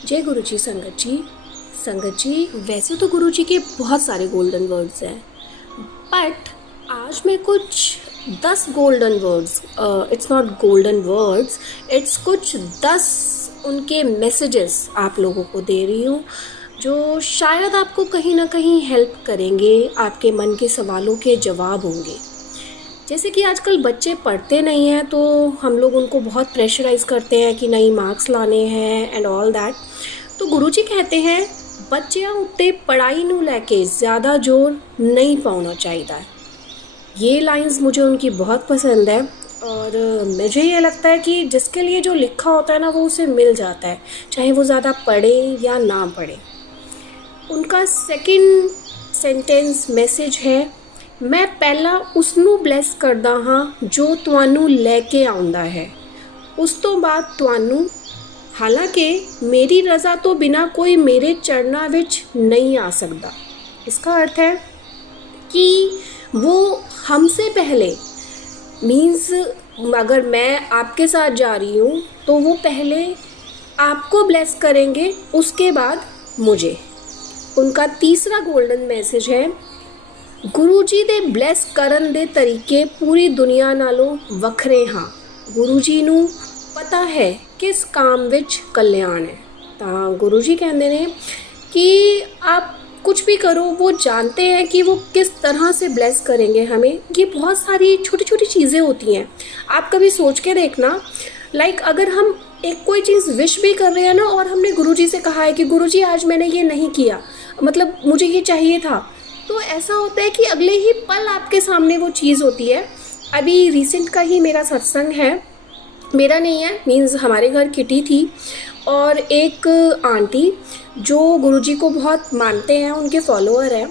जय गुरु जी संगत जी। संगत जी, वैसे तो गुरु जी के बहुत सारे गोल्डन वर्ड्स हैं, बट आज मैं कुछ 10 golden words, it's not golden words, it's कुछ 10 उनके मैसेजेस आप लोगों को दे रही हूँ जो शायद आपको कहीं ना कहीं हेल्प करेंगे, आपके मन के सवालों के जवाब होंगे। जैसे कि आजकल बच्चे पढ़ते नहीं हैं तो हम लोग उनको बहुत प्रेशराइज़ करते हैं कि नहीं मार्क्स लाने हैं एंड ऑल दैट। तो गुरुजी कहते हैं बच्चियां उत्ते पढ़ाई नू लैके ज़्यादा जोर नहीं पाना चाहिए। ये लाइंस मुझे उनकी बहुत पसंद है और मुझे ये लगता है कि जिसके लिए जो लिखा होता है ना वो उसे मिल जाता है, चाहे वो ज़्यादा पढ़े या ना पढ़े। उनका सेकंड सेंटेंस मैसेज है, मैं पहला उसनू ब्लैस करदा हाँ जो तुहानू लैके आउंदा है, उस तो बाद तुहानू, हालांकि मेरी रज़ा तो बिना कोई मेरे चरणा विच नहीं आ सकता। इसका अर्थ है कि वो हमसे पहले, मीन्स अगर मैं आपके साथ जा रही हूँ तो वो पहले आपको ब्लेस करेंगे, उसके बाद मुझे। उनका तीसरा गोल्डन मैसेज है, गुरु जी दे ब्लैस करन दे तरीके पूरी दुनिया नालों वखरे हाँ। गुरु जी नू पता है किस काम विच कल्याण है। तो गुरु जी कहते हैं कि आप कुछ भी करो, वो जानते हैं कि वो किस तरह से ब्लेस करेंगे हमें। ये बहुत सारी छोटी छोटी चीज़ें होती हैं, आप कभी सोच के देखना। लाइक अगर हम एक कोई चीज़ विश भी कर रहे हैं ना और हमने गुरुजी से कहा है कि गुरुजी आज मैंने ये नहीं किया, मतलब मुझे ये चाहिए था, तो ऐसा होता है कि अगले ही पल आपके सामने वो चीज़ होती है। अभी रिसेंट का ही मेरा सत्संग है, मेरा नहीं है, मीन्स हमारे घर किटी थी और एक आंटी जो गुरुजी को बहुत मानते हैं, उनके फॉलोअर हैं।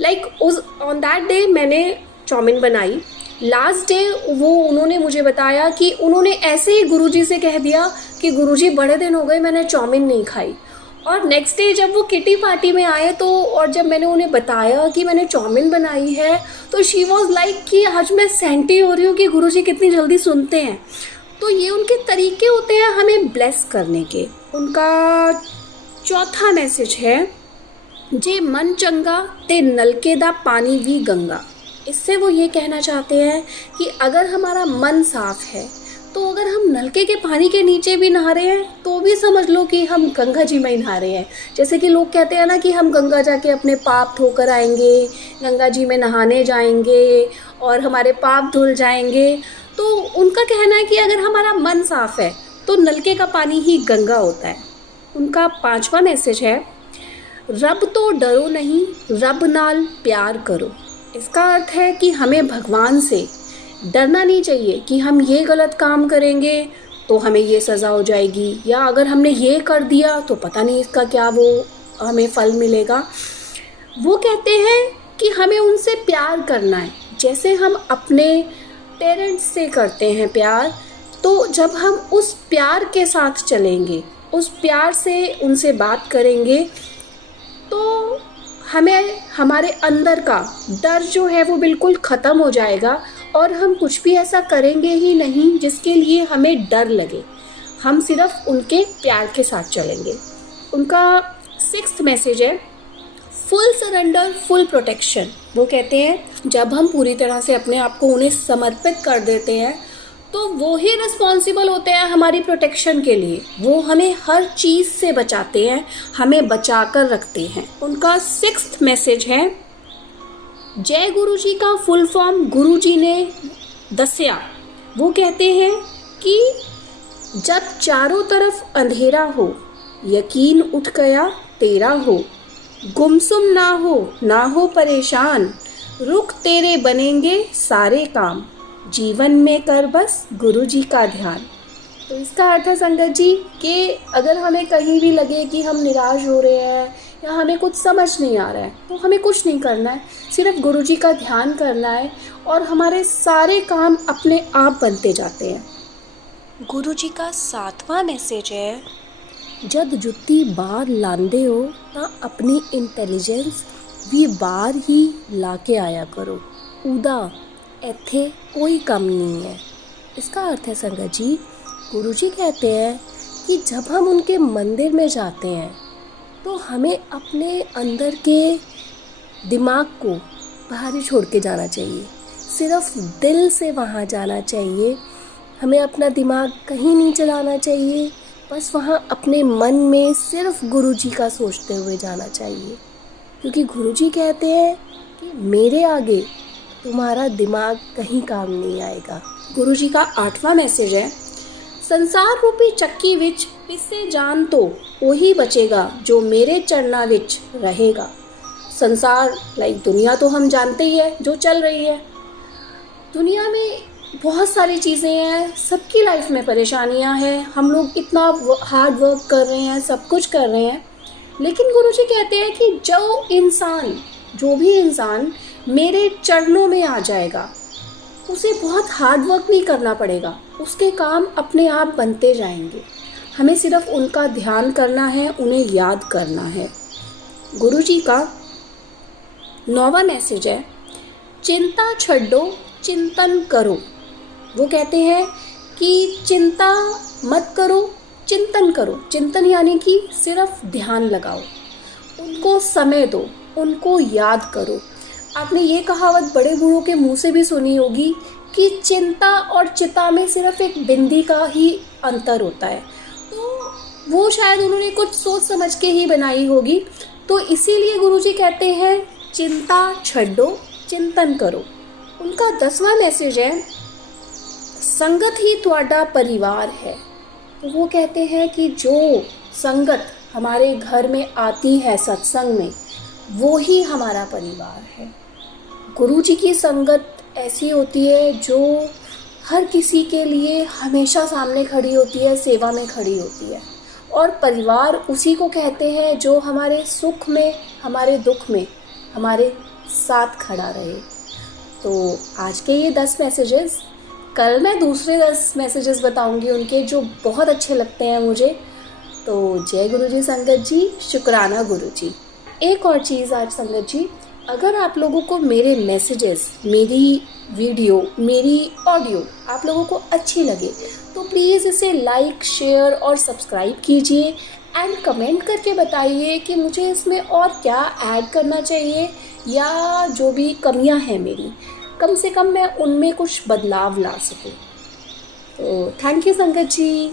लाइक उस ऑन दैट डे मैंने चाउमीन बनाई। लास्ट डे वो उन्होंने मुझे बताया कि उन्होंने ऐसे ही गुरुजी से कह दिया कि गुरुजी बड़े दिन हो गए मैंने चाउमीन नहीं खाई। और नेक्स्ट डे जब वो किटी पार्टी में आए तो, और जब मैंने उन्हें बताया कि मैंने चाउमीन बनाई है, तो शी वॉज लाइक कि आज मैं सेंटी हो रही हूँ कि गुरुजी कितनी जल्दी सुनते हैं। तो ये उनके तरीके होते हैं हमें ब्लेस करने के। उनका चौथा मैसेज है, जे मन चंगा ते नलके दा पानी भी गंगा। इससे वो ये कहना चाहते हैं कि अगर हमारा मन साफ है तो अगर हम नलके के पानी के नीचे भी नहा रहे हैं तो भी समझ लो कि हम गंगा जी में ही नहा रहे हैं। जैसे कि लोग कहते हैं ना कि हम गंगा जाके अपने पाप धोकर आएंगे, गंगा जी में नहाने जाएंगे और हमारे पाप धुल जाएंगे। तो उनका कहना है कि अगर हमारा मन साफ है तो नलके का पानी ही गंगा होता है। उनका पांचवा मैसेज है, रब तो डरो नहीं, रब नाल प्यार करो। इसका अर्थ है कि हमें भगवान से डरना नहीं चाहिए कि हम ये गलत काम करेंगे तो हमें ये सज़ा हो जाएगी, या अगर हमने ये कर दिया तो पता नहीं इसका क्या वो हमें फल मिलेगा। वो कहते हैं कि हमें उनसे प्यार करना है जैसे हम अपने पेरेंट्स से करते हैं प्यार। तो जब हम उस प्यार के साथ चलेंगे, उस प्यार से उनसे बात करेंगे, तो हमें हमारे अंदर का डर जो है वो बिल्कुल ख़त्म हो जाएगा और हम कुछ भी ऐसा करेंगे ही नहीं जिसके लिए हमें डर लगे। हम सिर्फ उनके प्यार के साथ चलेंगे। उनका सिक्स्थ मैसेज है, फुल सरेंडर फुल प्रोटेक्शन। वो कहते हैं जब हम पूरी तरह से अपने आप को उन्हें समर्पित कर देते हैं तो वो ही रिस्पॉन्सिबल होते हैं हमारी प्रोटेक्शन के लिए। वो हमें हर चीज़ से बचाते हैं, हमें बचा कर रखते हैं। उनका सिक्स्थ मैसेज है, जय गुरु जी का फुल फॉर्म गुरु जी ने दसिया। वो कहते हैं कि जब चारों तरफ अंधेरा हो, यकीन उठ गया तेरा हो, गुमसुम ना हो परेशान, रुख तेरे बनेंगे सारे काम, जीवन में कर बस गुरु जी का ध्यान। तो इसका अर्थ है संगत जी कि अगर हमें कहीं भी लगे कि हम निराश हो रहे हैं या हमें कुछ समझ नहीं आ रहा है तो हमें कुछ नहीं करना है, सिर्फ गुरु जी का ध्यान करना है और हमारे सारे काम अपने आप बनते जाते हैं। गुरु जी का सातवां मैसेज है, जद जुत्ती बाहर लांदे हो तो अपनी इंटेलिजेंस भी बाहर ही ला के आया करो, उदा इत्थे कोई कम नहीं है। इसका अर्थ है संगत जी, गुरुजी कहते हैं कि जब हम उनके मंदिर में जाते हैं तो हमें अपने अंदर के दिमाग को बाहर ही छोड़ के जाना चाहिए, सिर्फ दिल से वहाँ जाना चाहिए। हमें अपना दिमाग कहीं नहीं चलाना चाहिए, बस वहाँ अपने मन में सिर्फ गुरुजी का सोचते हुए जाना चाहिए, क्योंकि गुरुजी कहते हैं कि मेरे आगे तुम्हारा दिमाग कहीं काम नहीं आएगा। गुरुजी का 8वां मैसेज है, संसार रूपी ਚੱਕੀ ਵਿੱਚ ਪਿੱਛੇ ਜਾਣ ਤੋਂ ਉਹੀ बचेगा जो मेरे चरणा ਵਿੱਚ रहेगा। संसार लाइक दुनिया तो हम जानते ही है जो चल रही है। दुनिया में बहुत सारी चीज़ें हैं, सबकी लाइफ में परेशानियां हैं, हम लोग इतना हार्ड वर्क कर रहे हैं, सब कुछ कर रहे हैं, लेकिन गुरुजी कहते हैं कि जो भी इंसान मेरे चरणों में आ जाएगा उसे बहुत हार्ड वर्क नहीं करना पड़ेगा, उसके काम अपने आप बनते जाएंगे। हमें सिर्फ उनका ध्यान करना है, उन्हें याद करना है। गुरुजी का 9वां मैसेज है, चिंता छड्डो चिंतन करो। वो कहते हैं कि चिंता मत करो, चिंतन करो। चिंतन यानी कि सिर्फ ध्यान लगाओ, उनको समय दो, उनको याद करो। आपने ये कहावत बड़े बूढ़ों के मुंह से भी सुनी होगी कि चिंता और चिता में सिर्फ एक बिंदी का ही अंतर होता है, तो वो शायद उन्होंने कुछ सोच समझ के ही बनाई होगी। तो इसीलिए गुरुजी कहते हैं चिंता छड्डो चिंतन करो। उनका 10वां मैसेज है, संगत ही ਤੁਹਾਡਾ परिवार है। तो वो कहते हैं कि जो संगत हमारे घर में आती है सत्संग में, वो ही हमारा परिवार है। गुरुजी की संगत ऐसी होती है जो हर किसी के लिए हमेशा सामने खड़ी होती है, सेवा में खड़ी होती है। और परिवार उसी को कहते हैं जो हमारे सुख में, हमारे दुख में हमारे साथ खड़ा रहे। तो आज के ये 10 मैसेजेस, कल मैं दूसरे 10 मैसेजेस बताऊंगी उनके, जो बहुत अच्छे लगते हैं मुझे। तो जय गुरुजी संगत जी, शुक्राना गुरुजी। एक और चीज़ आज संगत जी, अगर आप लोगों को मेरे मैसेजेस, मेरी वीडियो, मेरी ऑडियो आप लोगों को अच्छी लगे तो प्लीज़ इसे लाइक, शेयर और सब्सक्राइब कीजिए एंड कमेंट करके बताइए कि मुझे इसमें और क्या ऐड करना चाहिए, या जो भी कमियां हैं मेरी, कम से कम मैं उनमें कुछ बदलाव ला सकूं। तो थैंक यू संगत जी।